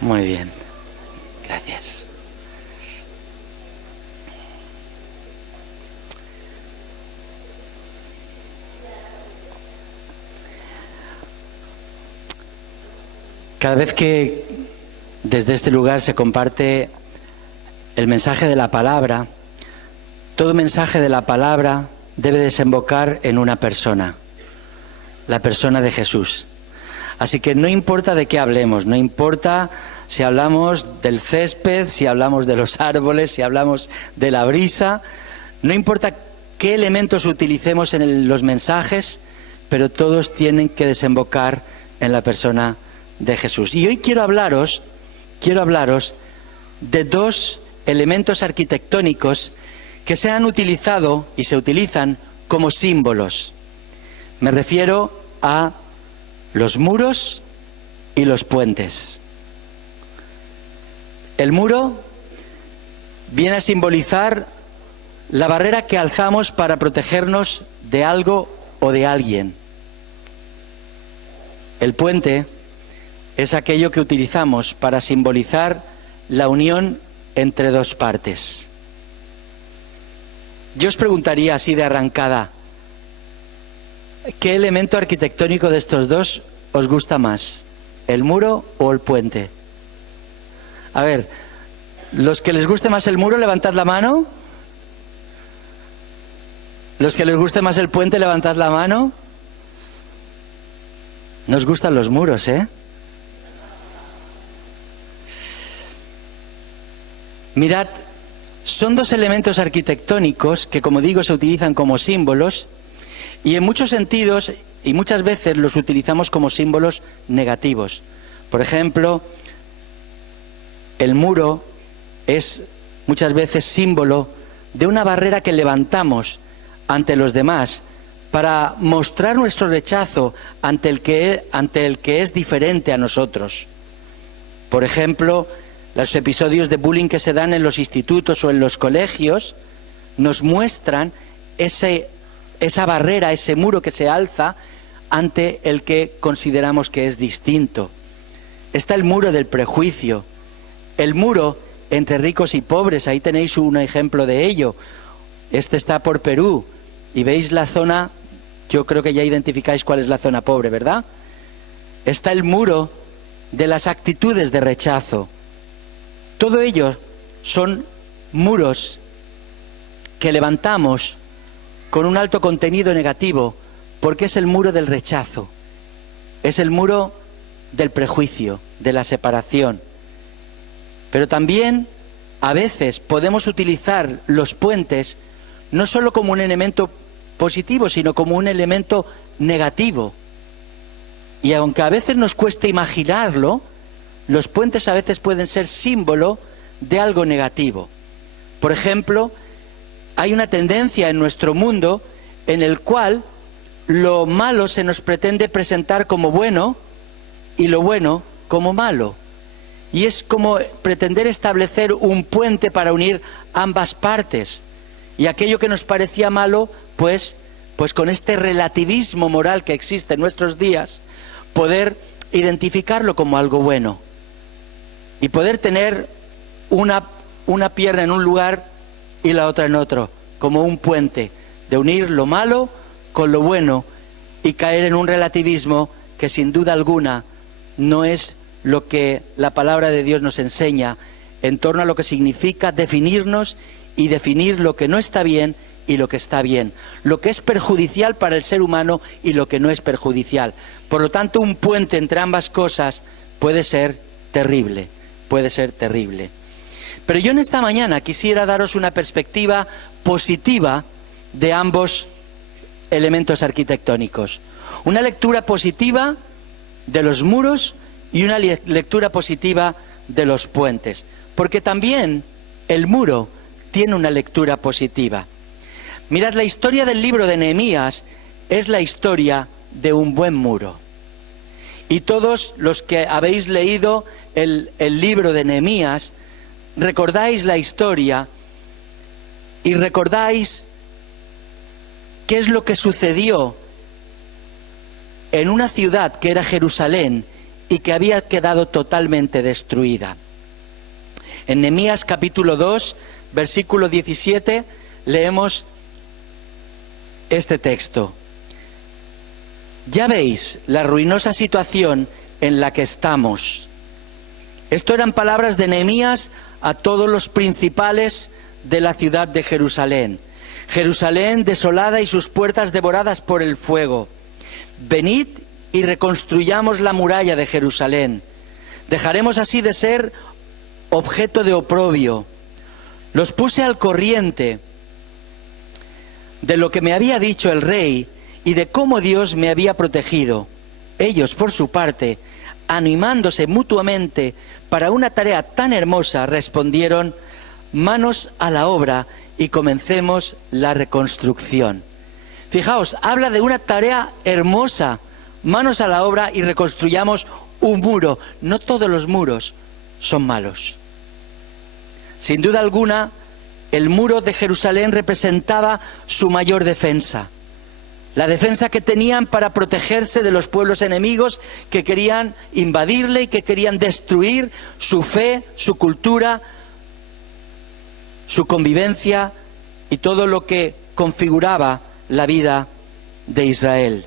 Muy bien, gracias. Cada vez que desde este lugar se comparte el mensaje de la palabra, todo mensaje de la palabra debe desembocar en una persona, la persona de Jesús. Así que no importa de qué hablemos, no importa si hablamos del césped, si hablamos de los árboles, si hablamos de la brisa, no importa qué elementos utilicemos en los mensajes, pero todos tienen que desembocar en la persona de Jesús. Y hoy quiero hablaros de dos elementos arquitectónicos que se han utilizado y se utilizan como símbolos. Me refiero a los muros y los puentes. El muro viene a simbolizar la barrera que alzamos para protegernos de algo o de alguien. El puente es aquello que utilizamos para simbolizar la unión entre dos partes. Yo os preguntaría así de arrancada, ¿qué elemento arquitectónico de estos dos os gusta más? ¿El muro o el puente? A ver, los que les guste más el muro, levantad la mano. Los que les guste más el puente, levantad la mano. Nos gustan los muros, ¿eh? Mirad, son dos elementos arquitectónicos que, como digo, se utilizan como símbolos y en muchos sentidos y muchas veces los utilizamos como símbolos negativos. Por ejemplo, el muro es muchas veces símbolo de una barrera que levantamos ante los demás para mostrar nuestro rechazo ante el que es diferente a nosotros. Por ejemplo, los episodios de bullying que se dan en los institutos o en los colegios nos muestran esa barrera, ese muro que se alza ante el que consideramos que es distinto. Está el muro del prejuicio, el muro entre ricos y pobres, ahí tenéis un ejemplo de ello. Este está por Perú y veis la zona, yo creo que ya identificáis cuál es la zona pobre, ¿verdad? Está el muro de las actitudes de rechazo. Todo ello son muros que levantamos con un alto contenido negativo, porque es el muro del rechazo, es el muro del prejuicio, de la separación. Pero también a veces podemos utilizar los puentes no solo como un elemento positivo, sino como un elemento negativo. Y aunque a veces nos cueste imaginarlo, los puentes a veces pueden ser símbolo de algo negativo. Por ejemplo, hay una tendencia en nuestro mundo en el cual lo malo se nos pretende presentar como bueno y lo bueno como malo. Y es como pretender establecer un puente para unir ambas partes. Y aquello que nos parecía malo, pues con este relativismo moral que existe en nuestros días, poder identificarlo como algo bueno. Y poder tener una pierna en un lugar y la otra en otro, como un puente, de unir lo malo con lo bueno y caer en un relativismo que sin duda alguna no es lo que la palabra de Dios nos enseña en torno a lo que significa definirnos y definir lo que no está bien y lo que está bien, lo que es perjudicial para el ser humano y lo que no es perjudicial. Por lo tanto, un puente entre ambas cosas puede ser terrible, puede ser terrible. Pero yo en esta mañana quisiera daros una perspectiva positiva de ambos elementos arquitectónicos. Una lectura positiva de los muros y una lectura positiva de los puentes. Porque también el muro tiene una lectura positiva. Mirad, la historia del libro de Nehemías es la historia de un buen muro. Y todos los que habéis leído el libro de Nehemías, recordáis la historia y recordáis qué es lo que sucedió en una ciudad que era Jerusalén y que había quedado totalmente destruida. En Nehemías capítulo 2, versículo 17, leemos este texto. Ya veis la ruinosa situación en la que estamos. Esto eran palabras de Nehemías a todos los principales de la ciudad de Jerusalén. Jerusalén desolada y sus puertas devoradas por el fuego. Venid y reconstruyamos la muralla de Jerusalén. Dejaremos así de ser objeto de oprobio. Los puse al corriente de lo que me había dicho el rey y de cómo Dios me había protegido. Ellos, por su parte, animándose mutuamente para una tarea tan hermosa, respondieron: manos a la obra y comencemos la reconstrucción. Fijaos, habla de una tarea hermosa. Manos a la obra y reconstruyamos un muro. No todos los muros son malos. Sin duda alguna, el muro de Jerusalén representaba su mayor defensa. La defensa que tenían para protegerse de los pueblos enemigos que querían invadirle y que querían destruir su fe, su cultura, su convivencia y todo lo que configuraba la vida de Israel.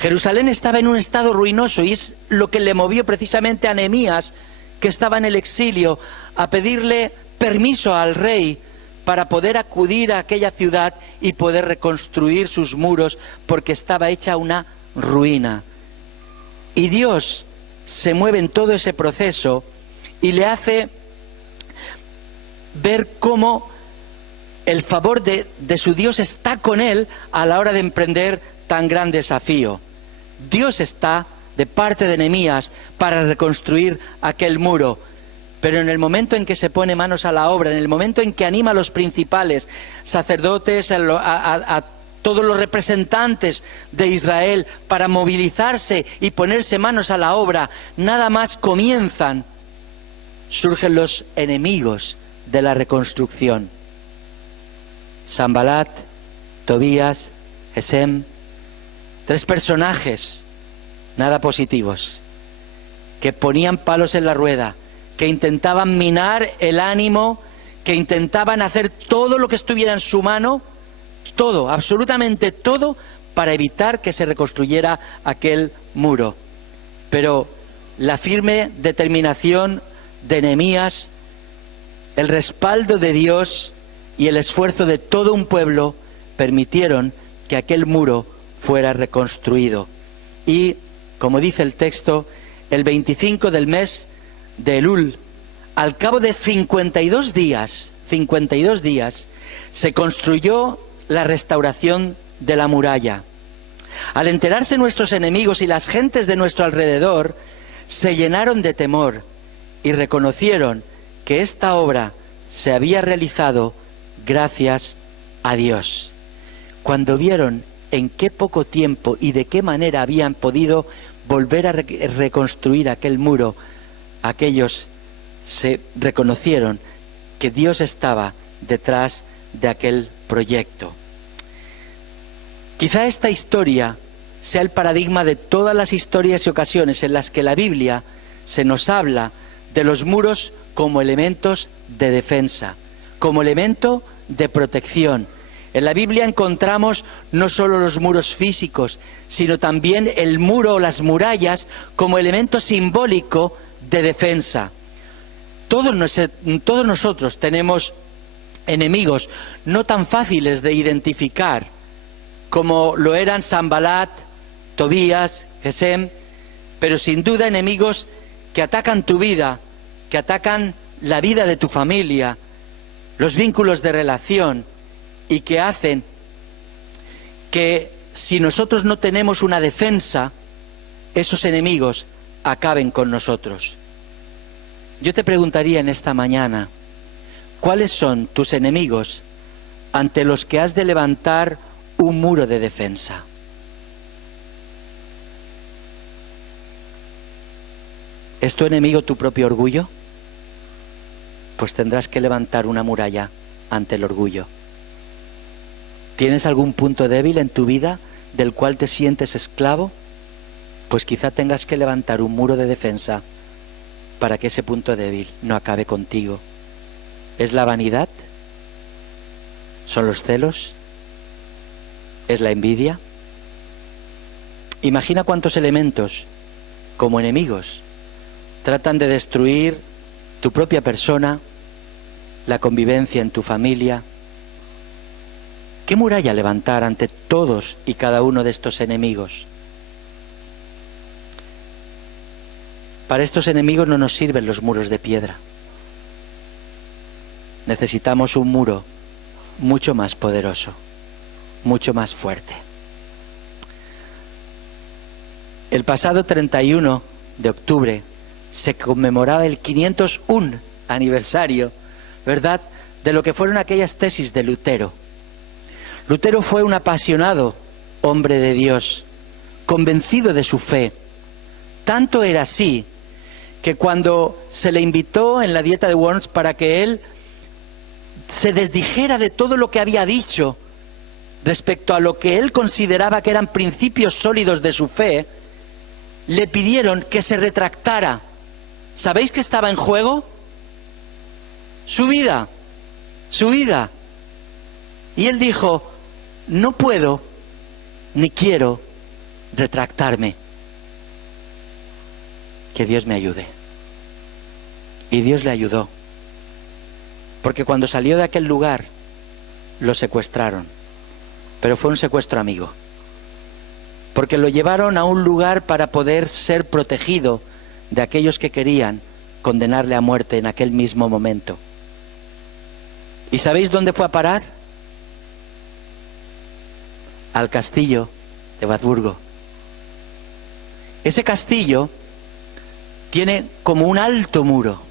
Jerusalén estaba en un estado ruinoso y es lo que le movió precisamente a Nehemías, que estaba en el exilio, a pedirle permiso al rey para poder acudir a aquella ciudad y poder reconstruir sus muros, porque estaba hecha una ruina. Y Dios se mueve en todo ese proceso y le hace ver cómo el favor de su Dios está con él a la hora de emprender tan gran desafío. Dios está de parte de Nehemías para reconstruir aquel muro. Pero en el momento en que se pone manos a la obra, en el momento en que anima a los principales, sacerdotes, a todos los representantes de Israel para movilizarse y ponerse manos a la obra, nada más comienzan, surgen los enemigos de la reconstrucción. Sanbalat, Tobías, Gesem, 3 personajes nada positivos, que ponían palos en la rueda, que intentaban minar el ánimo, que intentaban hacer todo lo que estuviera en su mano, todo, absolutamente todo, para evitar que se reconstruyera aquel muro. Pero la firme determinación de Nehemías, el respaldo de Dios y el esfuerzo de todo un pueblo permitieron que aquel muro fuera reconstruido. Y, como dice el texto, el 25 del mes de Elul, al cabo de 52 días, se construyó la restauración de la muralla. Al enterarse nuestros enemigos y las gentes de nuestro alrededor, se llenaron de temor y reconocieron que esta obra se había realizado gracias a Dios. Cuando vieron en qué poco tiempo y de qué manera habían podido volver a reconstruir aquel muro, aquellos se reconocieron que Dios estaba detrás de aquel proyecto. Quizá esta historia sea el paradigma de todas las historias y ocasiones en las que la Biblia se nos habla de los muros como elementos de defensa, como elemento de protección. En la Biblia encontramos no solo los muros físicos, sino también el muro o las murallas como elemento simbólico de defensa. Todos nosotros tenemos enemigos no tan fáciles de identificar como lo eran Sanbalat, Tobías, Gesem, pero sin duda enemigos que atacan tu vida, que atacan la vida de tu familia, los vínculos de relación, y que hacen que si nosotros no tenemos una defensa, esos enemigos acaben con nosotros. Yo te preguntaría en esta mañana, ¿cuáles son tus enemigos ante los que has de levantar un muro de defensa? ¿Es tu enemigo tu propio orgullo? Pues tendrás que levantar una muralla ante el orgullo. ¿Tienes algún punto débil en tu vida del cual te sientes esclavo? pues quizá tengas que levantar un muro de defensa para que ese punto débil no acabe contigo. ¿Es la vanidad? ¿Son los celos? ¿Es la envidia? Imagina cuántos elementos, como enemigos, tratan de destruir tu propia persona, la convivencia en tu familia. ¿Qué muralla levantar ante todos y cada uno de estos enemigos? Para estos enemigos no nos sirven los muros de piedra. Necesitamos un muro mucho más poderoso, mucho más fuerte. El pasado 31 de octubre se conmemoraba el 501 aniversario, ¿verdad?, de lo que fueron aquellas tesis de Lutero. Lutero fue un apasionado hombre de Dios, convencido de su fe. Tanto era así que cuando se le invitó en la Dieta de Worms para que él se desdijera de todo lo que había dicho respecto a lo que él consideraba que eran principios sólidos de su fe, le pidieron que se retractara. ¿Sabéis qué estaba en juego? Su vida, su vida. Y él dijo: no puedo ni quiero retractarme. Que Dios me ayude. Y Dios le ayudó. Porque cuando salió de aquel lugar, lo secuestraron. Pero fue un secuestro amigo. Porque lo llevaron a un lugar para poder ser protegido de aquellos que querían condenarle a muerte en aquel mismo momento. ¿Y sabéis dónde fue a parar? Al castillo de Wartburgo. Ese castillo tiene como un alto muro,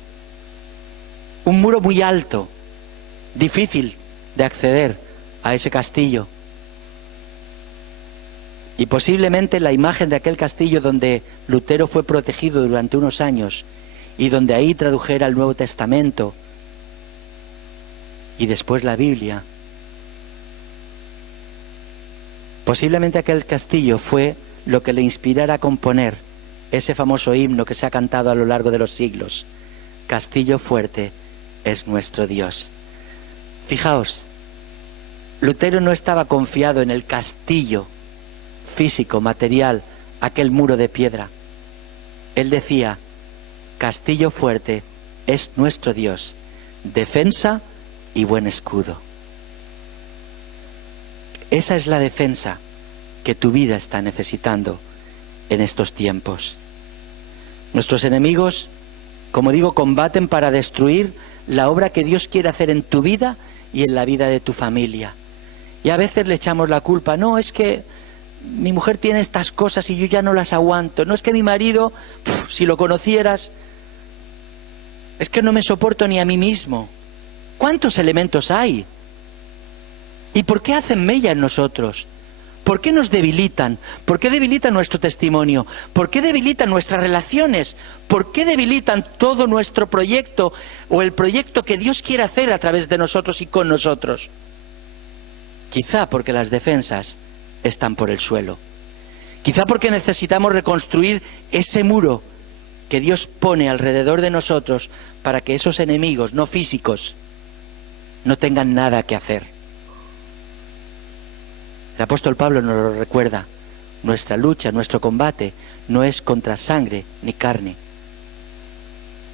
un muro muy alto, difícil de acceder a ese castillo. Y posiblemente la imagen de aquel castillo donde Lutero fue protegido durante unos años y donde ahí tradujera el Nuevo Testamento y después la Biblia, posiblemente aquel castillo fue lo que le inspirara a componer ese famoso himno que se ha cantado a lo largo de los siglos: Castillo fuerte es nuestro Dios. Fijaos, Lutero no estaba confiado en el castillo físico, material, aquel muro de piedra. Él decía: castillo fuerte es nuestro Dios, defensa y buen escudo. Esa es la defensa que tu vida está necesitando en estos tiempos. Nuestros enemigos, como digo, combaten para destruir la obra que Dios quiere hacer en tu vida y en la vida de tu familia. Y a veces le echamos la culpa: no, es que mi mujer tiene estas cosas y yo ya no las aguanto. No, es que mi marido, si lo conocieras, es que no me soporto ni a mí mismo. ¿Cuántos elementos hay? ¿Y por qué hacen mella en nosotros? ¿Por qué nos debilitan? ¿Por qué debilitan nuestro testimonio? ¿Por qué debilitan nuestras relaciones? ¿Por qué debilitan todo nuestro proyecto o el proyecto que Dios quiere hacer a través de nosotros y con nosotros? Quizá porque las defensas están por el suelo. Quizá porque necesitamos reconstruir ese muro que Dios pone alrededor de nosotros para que esos enemigos no físicos no tengan nada que hacer. El apóstol Pablo nos lo recuerda: nuestra lucha, nuestro combate no es contra sangre ni carne,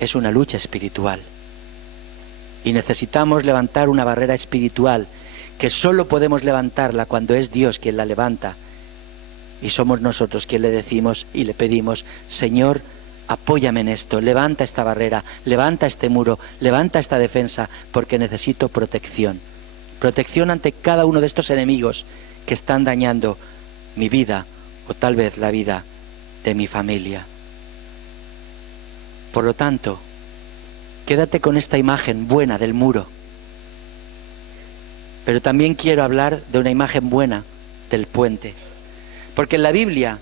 es una lucha espiritual. Y necesitamos levantar una barrera espiritual que solo podemos levantarla cuando es Dios quien la levanta. Y somos nosotros quien le decimos y le pedimos: Señor, apóyame en esto, levanta esta barrera, levanta este muro, levanta esta defensa, porque necesito protección. Protección ante cada uno de estos enemigos que están dañando mi vida o tal vez la vida de mi familia. Por lo tanto, quédate con esta imagen buena del muro. Pero también quiero hablar de una imagen buena del puente. Porque en la Biblia,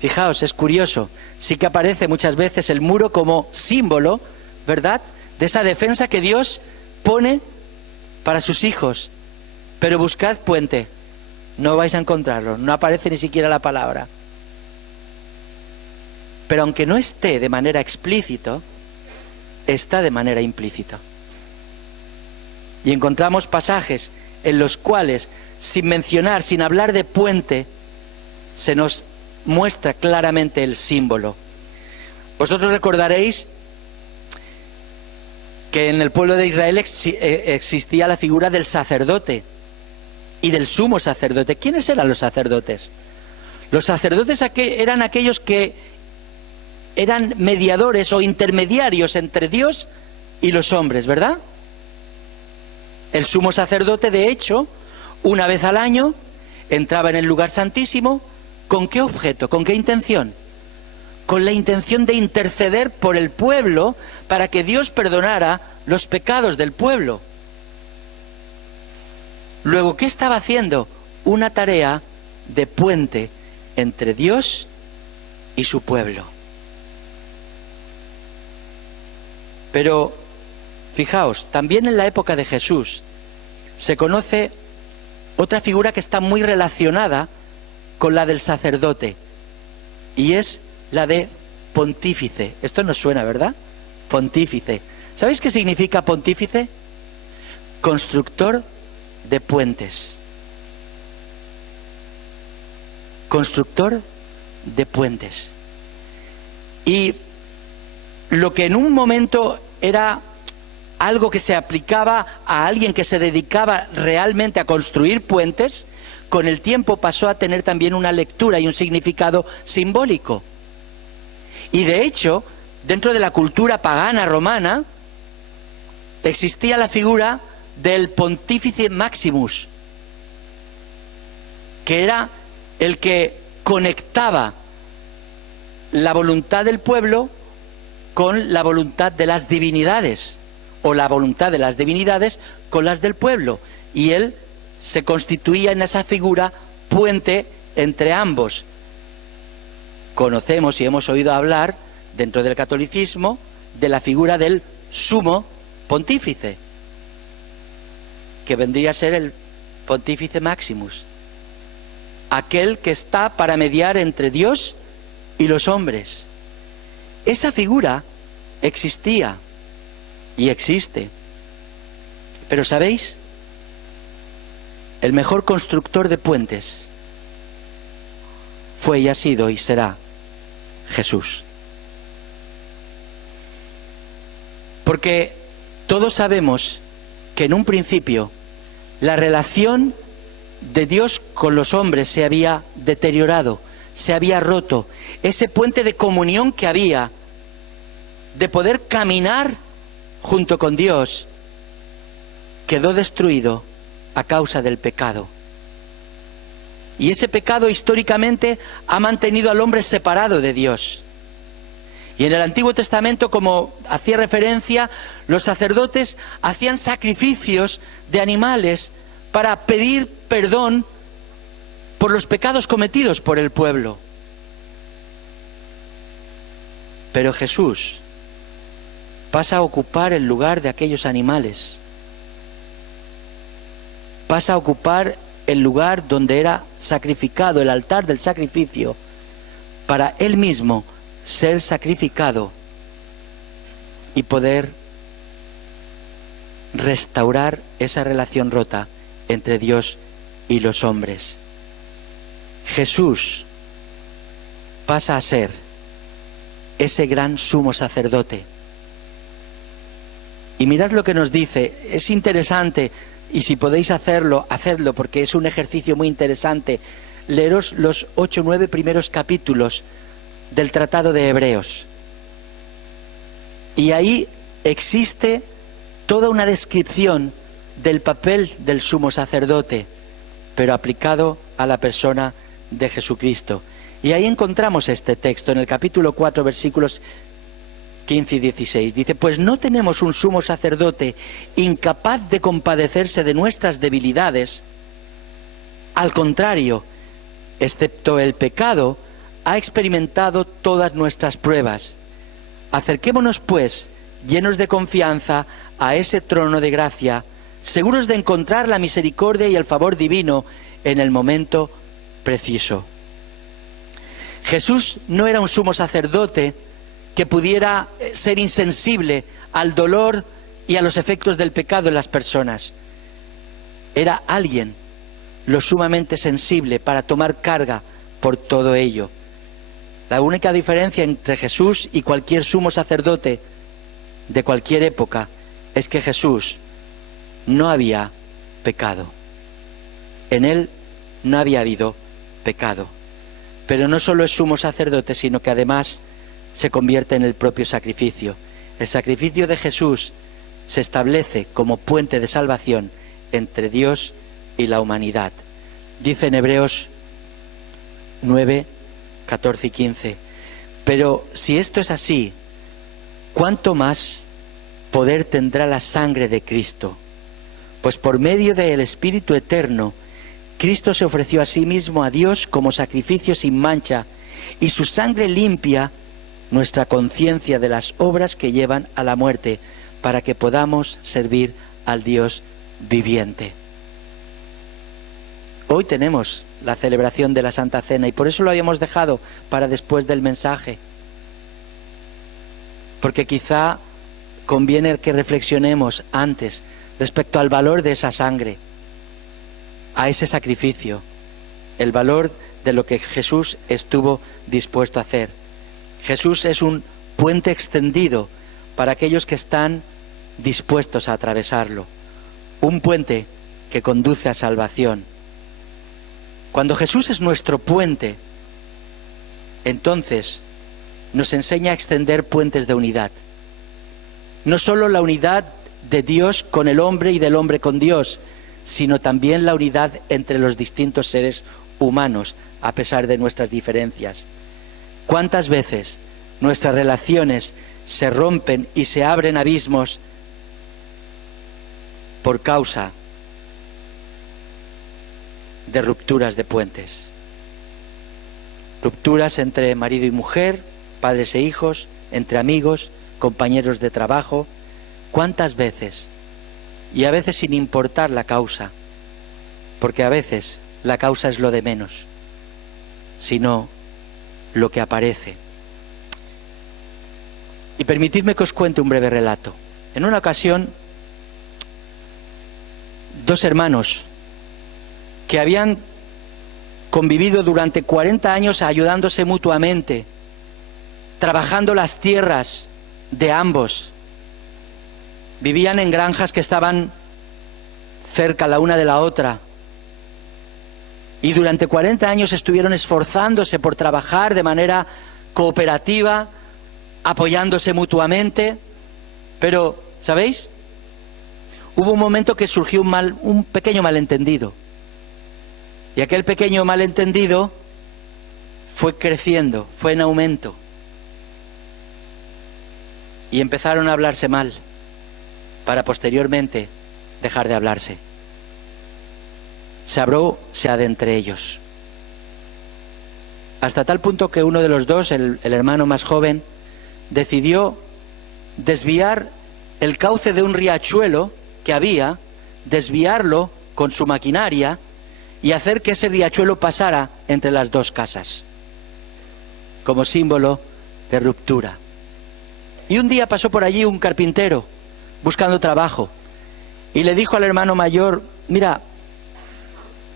fijaos, es curioso, sí que aparece muchas veces el muro como símbolo, ¿verdad?, de esa defensa que Dios pone para sus hijos. Pero buscad puente, no vais a encontrarlo, no aparece ni siquiera la palabra. pero aunque no esté de manera explícita, está de manera implícita. Y encontramos pasajes en los cuales, sin mencionar, sin hablar de puente, se nos muestra claramente el símbolo. Vosotros recordaréis que en el pueblo de Israel existía la figura del sacerdote y del sumo sacerdote. ¿Quiénes eran los sacerdotes? Los sacerdotes eran aquellos que eran mediadores o intermediarios entre Dios y los hombres, ¿verdad? El sumo sacerdote, de hecho, una vez al año entraba en el lugar santísimo. ¿Con qué objeto? ¿Con qué intención? Con la intención de interceder por el pueblo para que Dios perdonara los pecados del pueblo. Luego, ¿qué estaba haciendo? Una tarea de puente entre Dios y su pueblo. Pero, fijaos, también en la época de Jesús se conoce otra figura que está muy relacionada con la del sacerdote, y es la de pontífice. Esto nos suena, ¿verdad? Pontífice. ¿Sabéis qué significa pontífice? Constructor de puentes. Constructor de puentes. Y lo que en un momento era algo que se aplicaba a alguien que se dedicaba realmente a construir puentes, con el tiempo pasó a tener también una lectura y un significado simbólico. Y de hecho, dentro de la cultura pagana romana, existía la figura del Pontífice Maximus, que era el que conectaba la voluntad del pueblo con la voluntad de las divinidades, o la voluntad de las divinidades con las del pueblo, y él se constituía en esa figura puente entre ambos. Conocemos y hemos oído hablar dentro del catolicismo de la figura del sumo pontífice, que vendría a ser el Pontífice Maximus, aquel que está para mediar entre Dios y los hombres. Esa figura existía y existe, pero ¿sabéis? El mejor constructor de puentes fue y ha sido y será Jesús. Porque todos sabemos que en un principio la relación de Dios con los hombres se había deteriorado, se había roto. Ese puente de comunión que había, de poder caminar junto con Dios, quedó destruido a causa del pecado. Y ese pecado históricamente ha mantenido al hombre separado de Dios. Y en el Antiguo Testamento, como hacía referencia, los sacerdotes hacían sacrificios de animales para pedir perdón por los pecados cometidos por el pueblo. Pero Jesús pasa a ocupar el lugar de aquellos animales. Pasa a ocupar el lugar donde era sacrificado, el altar del sacrificio, para él mismo ser sacrificado y poder restaurar esa relación rota entre Dios y los hombres. Jesús pasa a ser ese gran sumo sacerdote. Y mirad lo que nos dice, es interesante, y si podéis hacerlo, hacedlo, porque es un ejercicio muy interesante. Leeros los 8 o 9 primeros capítulos del Tratado de Hebreos. Y ahí existe toda una descripción del papel del sumo sacerdote, pero aplicado a la persona de Jesucristo. Y ahí encontramos este texto en el capítulo 4, versículos 15 y 16. Dice: pues no tenemos un sumo sacerdote incapaz de compadecerse de nuestras debilidades. Al contrario, excepto el pecado, ha experimentado todas nuestras pruebas. Acerquémonos, pues, llenos de confianza a ese trono de gracia, seguros de encontrar la misericordia y el favor divino en el momento preciso. Jesús no era un sumo sacerdote que pudiera ser insensible al dolor y a los efectos del pecado en las personas. Era alguien lo sumamente sensible para tomar carga por todo ello. La única diferencia entre Jesús y cualquier sumo sacerdote de cualquier época es que Jesús no había pecado. En él no había habido pecado. Pero no solo es sumo sacerdote, sino que además se convierte en el propio sacrificio. El sacrificio de Jesús se establece como puente de salvación entre Dios y la humanidad. Dice en Hebreos 9, 14 y 15, pero si esto es así, ¿cuánto más poder tendrá la sangre de Cristo? Pues por medio del Espíritu Eterno, Cristo se ofreció a sí mismo a Dios como sacrificio sin mancha, y su sangre limpia nuestra conciencia de las obras que llevan a la muerte, para que podamos servir al Dios viviente. Hoy tenemos la celebración de la Santa Cena y por eso lo habíamos dejado para después del mensaje. Porque quizá conviene que reflexionemos antes respecto al valor de esa sangre, a ese sacrificio, el valor de lo que Jesús estuvo dispuesto a hacer. Jesús es un puente extendido para aquellos que están dispuestos a atravesarlo. Un puente que conduce a salvación. Cuando Jesús es nuestro puente, entonces nos enseña a extender puentes de unidad. No solo la unidad de Dios con el hombre y del hombre con Dios, sino también la unidad entre los distintos seres humanos, a pesar de nuestras diferencias. ¿Cuántas veces nuestras relaciones se rompen y se abren abismos por causa de rupturas de puentes? Rupturas entre marido y mujer, padres e hijos, entre amigos, compañeros de trabajo. ¿Cuántas veces? Y a veces sin importar la causa, porque a veces la causa es lo de menos, sino lo que aparece. Y permitidme que os cuente un breve relato. En una ocasión, dos hermanos que habían convivido durante 40 años ayudándose mutuamente, trabajando las tierras de ambos, vivían en granjas que estaban cerca la una de la otra, y durante 40 años estuvieron esforzándose por trabajar de manera cooperativa, apoyándose mutuamente, pero, ¿sabéis? Hubo un momento que surgió un pequeño malentendido. Y aquel pequeño malentendido fue creciendo, fue en aumento. Y empezaron a hablarse mal, para posteriormente dejar de hablarse. Se abrió de entre ellos. Hasta tal punto que uno de los dos, el hermano más joven, decidió desviar el cauce de un riachuelo que había, desviarlo con su maquinaria y hacer que ese riachuelo pasara entre las dos casas, como símbolo de ruptura. Y un día pasó por allí un carpintero buscando trabajo y le dijo al hermano mayor: mira,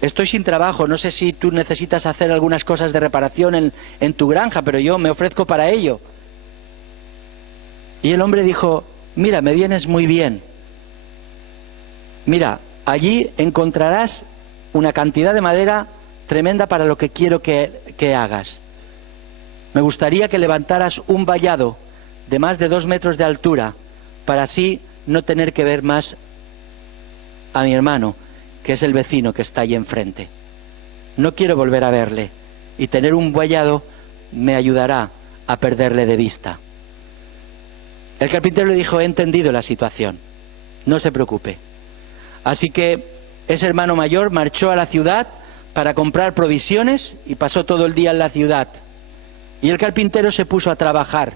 estoy sin trabajo, no sé si tú necesitas hacer algunas cosas de reparación en tu granja, pero yo me ofrezco para ello. Y el hombre dijo: mira, me vienes muy bien. Mira, allí encontrarás una cantidad de madera tremenda para lo que quiero que hagas. Me gustaría que levantaras un vallado de más de 2 metros de altura, para así no tener que ver más a mi hermano, que es el vecino que está allí enfrente. No quiero volver a verle, y tener un vallado me ayudará a perderle de vista. El carpintero le dijo: he entendido la situación, no se preocupe. Así que ese hermano mayor marchó a la ciudad para comprar provisiones y pasó todo el día en la ciudad. Y el carpintero se puso a trabajar,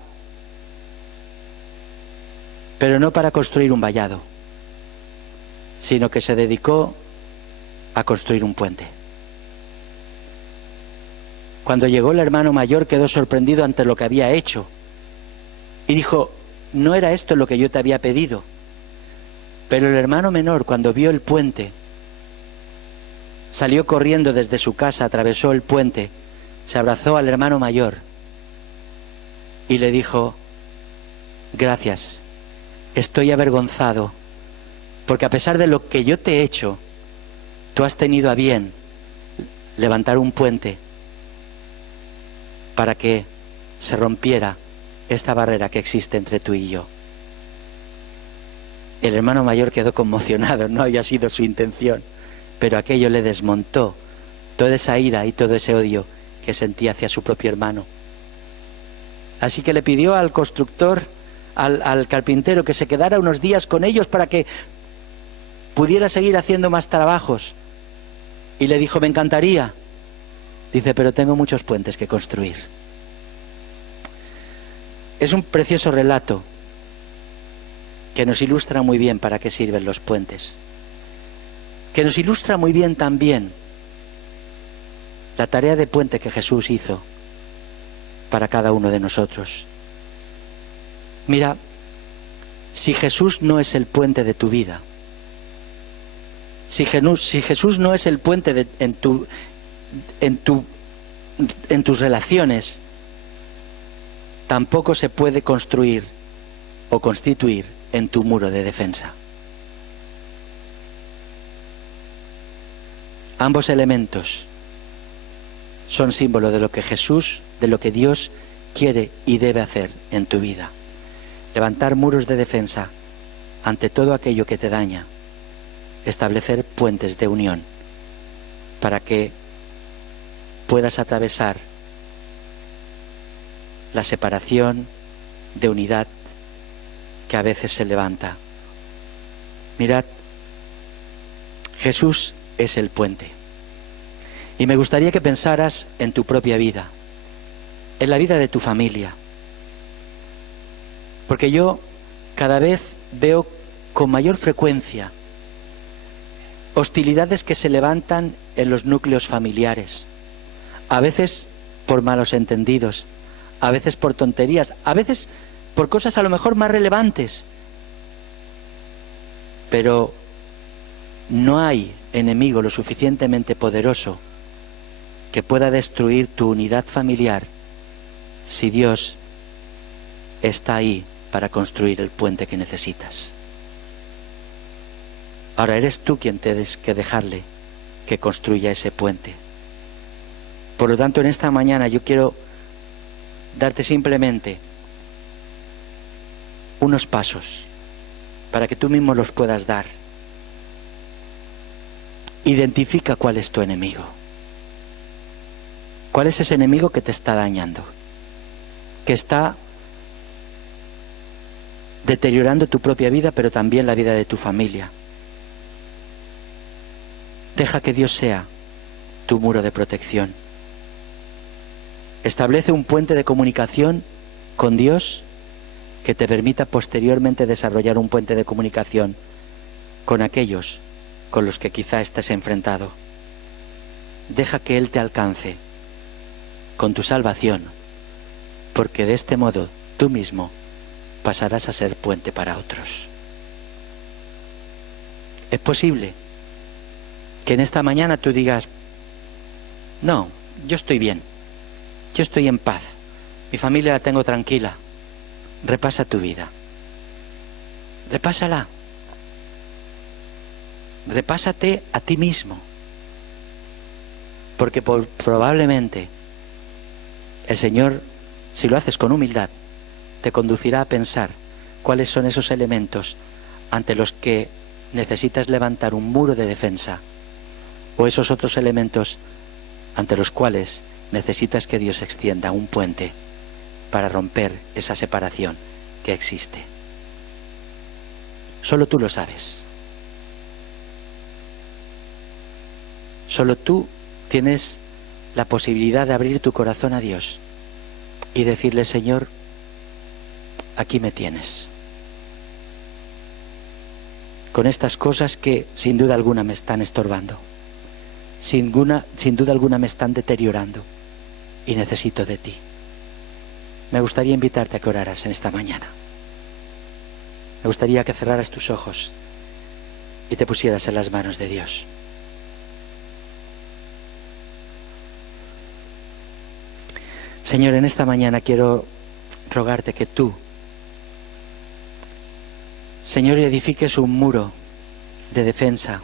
pero no para construir un vallado, sino que se dedicó a construir un puente. Cuando llegó el hermano mayor quedó sorprendido ante lo que había hecho y dijo: no era esto lo que yo te había pedido. Pero el hermano menor, cuando vio el puente, salió corriendo desde su casa, atravesó el puente, se abrazó al hermano mayor y le dijo: gracias, estoy avergonzado, porque a pesar de lo que yo te he hecho, tú has tenido a bien levantar un puente para que se rompiera esta barrera que existe entre tú y yo. El hermano mayor quedó conmocionado, no había sido su intención, pero aquello le desmontó toda esa ira y todo ese odio que sentía hacia su propio hermano. Así que le pidió al constructor, al carpintero, que se quedara unos días con ellos para que pudiera seguir haciendo más trabajos. Y le dijo: me encantaría. Dice: pero tengo muchos puentes que construir. Es un precioso relato que nos ilustra muy bien para qué sirven los puentes, que nos ilustra muy bien también la tarea de puente que Jesús hizo para cada uno de nosotros. Mira, si Jesús no es el puente de tu vida, si Jesús no es el puente en tus relaciones, tampoco se puede construir o constituir en tu muro de defensa. Ambos elementos son símbolo de lo que Jesús, de lo que Dios quiere y debe hacer en tu vida. Levantar muros de defensa ante todo aquello que te daña. Establecer puentes de unión para que puedas atravesar la separación de unidad que a veces se levanta. Mirad, Jesús es el puente. Y me gustaría que pensaras en tu propia vida, en la vida de tu familia. Porque yo cada vez veo con mayor frecuencia hostilidades que se levantan en los núcleos familiares. A veces por malos entendidos, a veces por tonterías, a veces por cosas a lo mejor más relevantes. Pero no hay enemigo lo suficientemente poderoso que pueda destruir tu unidad familiar si Dios está ahí para construir el puente que necesitas. Ahora eres tú quien tienes que dejarle que construya ese puente. Por lo tanto, en esta mañana yo quiero darte simplemente unos pasos para que tú mismo los puedas dar. Identifica cuál es tu enemigo. ¿Cuál es ese enemigo que te está dañando? Que está deteriorando tu propia vida, pero también la vida de tu familia. Deja que Dios sea tu muro de protección. Establece un puente de comunicación con Dios que te permita posteriormente desarrollar un puente de comunicación con aquellos con los que quizá estés enfrentado. Deja que Él te alcance con tu salvación, porque de este modo tú mismo pasarás a ser puente para otros. Es posible que en esta mañana tú digas: no, yo estoy bien, yo estoy en paz, mi familia la tengo tranquila. Repasa tu vida, repásala, repásate a ti mismo, porque probablemente el Señor, si lo haces con humildad, te conducirá a pensar cuáles son esos elementos ante los que necesitas levantar un muro de defensa, o esos otros elementos ante los cuales necesitas que Dios extienda un puente para romper esa separación que existe. Solo tú lo sabes. Solo tú tienes la posibilidad de abrir tu corazón a Dios y decirle: Señor, aquí me tienes, con estas cosas que sin duda alguna me están estorbando, sin duda alguna me están deteriorando. y necesito de ti. Me gustaría invitarte a que oraras en esta mañana. Me gustaría que cerraras tus ojos y te pusieras en las manos de Dios. Señor, en esta mañana quiero rogarte que tú, Señor, edifiques un muro de defensa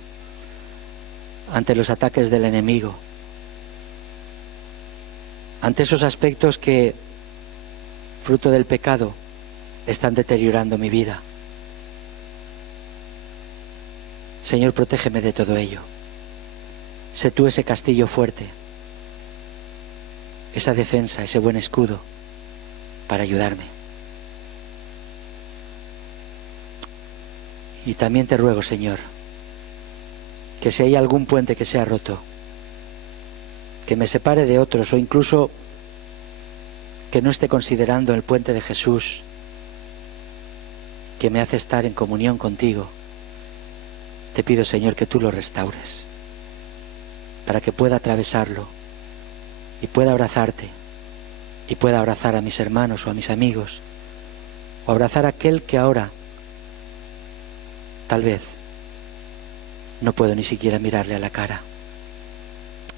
ante los ataques del enemigo, ante esos aspectos que, fruto del pecado, están deteriorando mi vida. Señor, protégeme de todo ello. Sé tú ese castillo fuerte, esa defensa, ese buen escudo para ayudarme. Y también te ruego, Señor, que si hay algún puente que se ha roto, que me separe de otros, o incluso que no esté considerando el puente de Jesús, que me hace estar en comunión contigo, te pido, Señor, que tú lo restaures, para que pueda atravesarlo y pueda abrazarte, y pueda abrazar a mis hermanos o a mis amigos, o abrazar a aquel que ahora, tal vez, no puedo ni siquiera mirarle a la cara.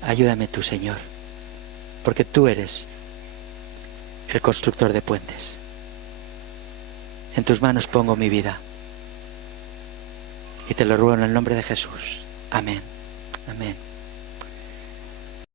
Ayúdame tú, Señor, porque tú eres el constructor de puentes. En tus manos pongo mi vida y te lo ruego en el nombre de Jesús. Amén. Amén.